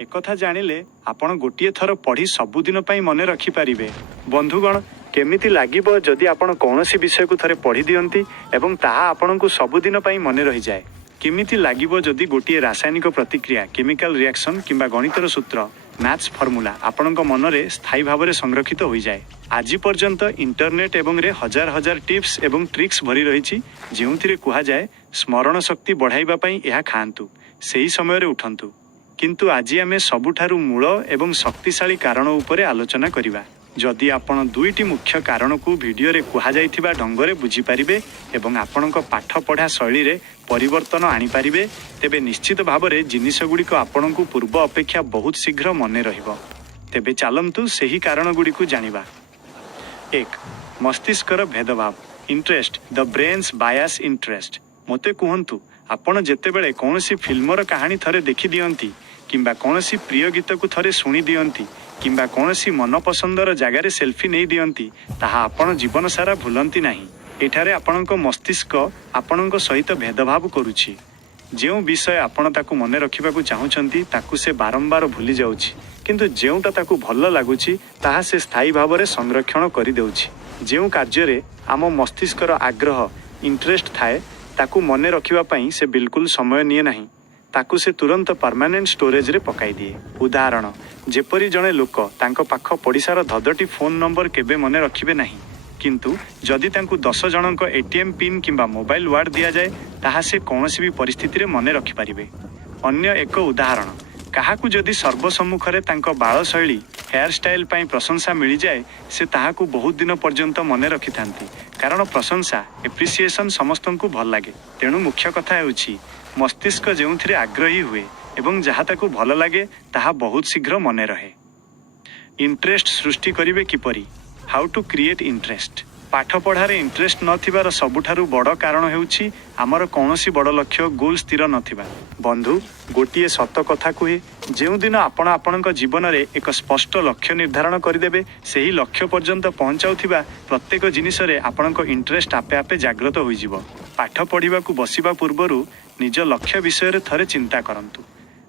एकथा जानिले आपण गोटे थर पढ़ी सबुदिन पाई मने रखि पारिबे। बंधुगण केमिति लागिबो जदि आपण कौनसी विषय को थरे पढ़ी दियंती एवं ताहा आपणको सबुदिन पाई मने रहि जाए। केमिति लागिबो जदि गोटे रासायनिक प्रतिक्रिया केमिकल रिएक्शन किंबा गणितर सूत्र मैथ्स फॉर्मूला आपणको मनरे स्थायी भाव में संरक्षित हो जाए। आज पर्यंत इंटरनेट एवं रे हजार हजार टिप्स एवं ट्रिक्स भरी रही जोथिरे कुहा जाए स्मरण शक्ति बढ़ाइबा पई एहा खांतु सही समय रे उठंतु। किंतु आज आमे सबुठारु मूल एवं शक्तिशाली कारण उपरे आलोचना करिबा। जदि आपण दुईटी मुख्य कारण को वीडियो रे कुहा जाइथिबा ढंगरे बुझी पारिबे एवं आपणको पाठ पढ़ा शैली रे परिवर्तन आनी पारिबे तेबे निश्चित भाव में जिनिस गुड़िक आपणको पूर्व अपेक्षा बहुत शीघ्र मने रहिबो। तेबे चालंतु सही कारण गुड़िक जानिबा। 1 मस्तिष्कर भेदभाव interest the brains bias interest. मते कहंतु आपण जेतेबेले कौनसी फिल्मर कहानी थरे देखि दियंती किंबा कौनसी प्रिय गीत को थरे सुनी दियंती किंबा कौनसी मनपसंदर जगार सेल्फी नहीं दियंती ताहा आपण जीवन सारा भूलंती नहीं। एठारे आपणको मस्तिष्क आपणको सहित भेदभाव करुछि। जो विषय आपण ताकू मने रखिबाकू चाहुचंती ताकू से बारंबार भूली जाउछि किंतु जेउटा ताकू भल लागुछि ताहा से स्थायी भाव में संरक्षण करि देउछि। जो कार्य रे आम मस्तिष्कर आग्रह इंटरेस्ट थाए ताकू मने रखिबा पई से बिल्कुल समय निये नहीं, ताकू से तुरंत परमानेंट स्टोरेज रे पकाई दिए। उदाहरण जेपरी जड़े लोक तांको पाख पड़िशार धदटी फोन नंबर केबे मने रखिबे नहीं किंतु जदि तांकु 10 जनक एटीएम पिन किंबा मोबाइल वार्ड दिया जाए ताहा से कौनसी भी परिस्थिति रे मने रखि पारिबे। अन्य एक उदाहरण काहाकू जदि सर्वसम्मुखरे तांको बाल शैली हेयर स्टाइल पाई प्रशंसा मिली जाए से ताहाकू बहुत दिन पर्यंत मने रखि थांती कारण प्रशंसा एप्रिसिएशन समस्तंकु भल लागे। तेणु मुख्य कथा हेउछि मस्तिष्क जेउथिरे आग्रही हुए एवं जहाँ ताकू भल लागे ताहा बहुत शीघ्र मने रहे। इंटरेस्ट सृष्टि करिवे किपरि हाउ टू क्रिएट इंटरेस्ट। पाठ पढ़ारे इंटरेस्ट नथिबार सबुठारु बड़ कारण हेउछि आमर कौनसी बड़ लक्ष्य गोल स्थिर नथिबा। बंधु गोटिए सत कथा कुहे जेउ दिन आपण आपणक जीवन रे एक स्पष्ट लक्ष्य निर्धारण करदेबे सेही लक्ष्य पर्यंत पहुंचाउथिबा प्रत्येक जिनिस रे आपणक इंटरेस्ट आपे आपे जागृत होई जिवो। पाठ पढ़िबाकू बसिबा पूर्वरु निज लक्ष्य विषय रे थरे चिंता करंतु।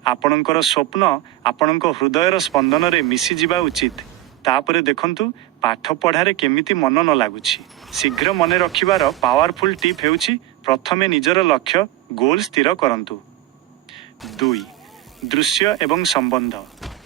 आपणकर स्वप्न आपणक हृदयर स्पंदन रे मिसी जिबा उचित। तापरे देखंतु पाठ पढ़ारे केमिति मन न लागुछि। शीघ्र मने रखिबार पावरफुल टिप हेउछि प्रथमे निजर लक्ष्य गोल स्थिर करंतु। 2 दृश्य एवं संबंध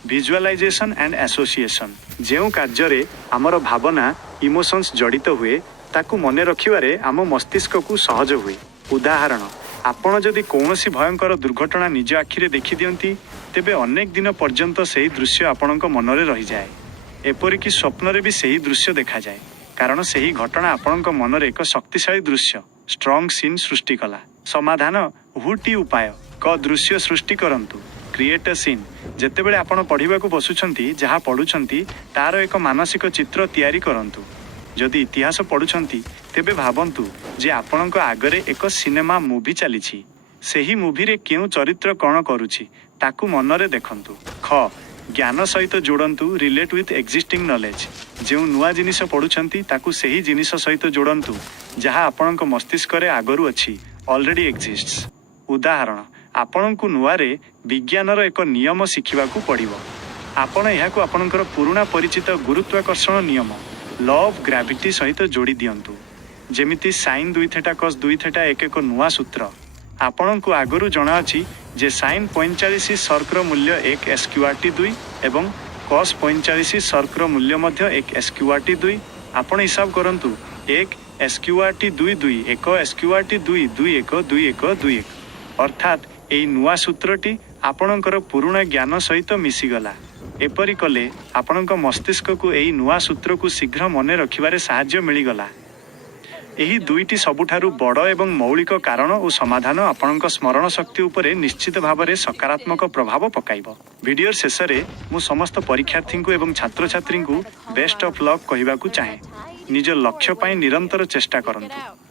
विजुअलाइजेशन एंड एसोसिएशन। जेउ कार्य रे आमर भावना इमोशंस जड़ित हुए ताकू मने रखिबारे आम मस्तिष्क को सहज हुए। उदाहरण आपण जदि कौनसी भयंकर दुर्घटना निज आखिरे देखि दियंती तेबे अनेक दिन पर्यंत सेही दृश्य आपणक मनरे रहि जाए। एपरिकी स्वप्न भी सही दृश्य देखा जाए कारण सही घटना आपणक मनरे एक शक्तिशाली दृश्य स्ट्रॉन्ग सीन सृष्टि कला। समाधान हुटी उपाय क दृश्य सृष्टि करंतु। क्रिएट अ सीन जेतेबेले आपण पढ़िबाकू बसुछंती जहाँ पढ़ुछंती तार एक मानसिक चित्र तैयारी करंतु। जदि इतिहास पढ़ुछंती तेबे भाबंतु जे आपणक आगरे एक सिनेमा मूवी चलीछि सेही मूवी रे केउ चरित्र कौन करुछि ताकू मनरे देखंतु। ख ज्ञान सहित जोड़ंतु रिलेट विथ एक्जिस्टिंग नॉलेज। जो नुआ जिनिस पढ़ुछंती ताकू सही जिनिस सहित जोड़ंतु जहाँ आपणक मस्तिष्क रे आगरू अछि ऑलरेडी एक्जिस्ट्स। उदाहरण आपणकू नुआरे विज्ञानर एक नियम शिखिबाकू पड़िबो। आपण एहाकू आपणकर पुराना परिचित गुरुत्वाकर्षण नियम लॉ ऑफ ग्रेविटी सहित जोड़ी दियंतु। जेमिति साइन 2 थीटा cos 2 थीटा एक नुआ सूत्र आपणकू आगरू जଣା अछि जे साइन 45 सर्कर मूल्य 1 SQRT 2 एवं cos 45 सर्कर मूल्य मध्य 1 SQRT 2। आपण हिसाब करंतु 1 SQRT 2 2 1 SQRT 2 2 1 2 1 2 1 अर्थात एई नुआ सूत्रटी आपणकर पुराना ज्ञान सहित मिसीगला। एपरि कले आपणक मस्तिष्क को एई नुआ सूत्र को शीघ्र मने रखिबारे साहाय्य मिलिगला। एही दुईटी सबुठारु बड़ एवं मौलिक कारण और समाधान आपणक स्मरण शक्ति उपरे निश्चित भाव में सकारात्मक प्रभाव पकाइबो। वीडियो शेष रे मु समस्त परीक्षार्थी को एवं छात्र छात्री को बेस्ट ऑफ लक कहबाकू चाहे। निज लक्ष्य पाई निरंतर चेष्टा करंतु।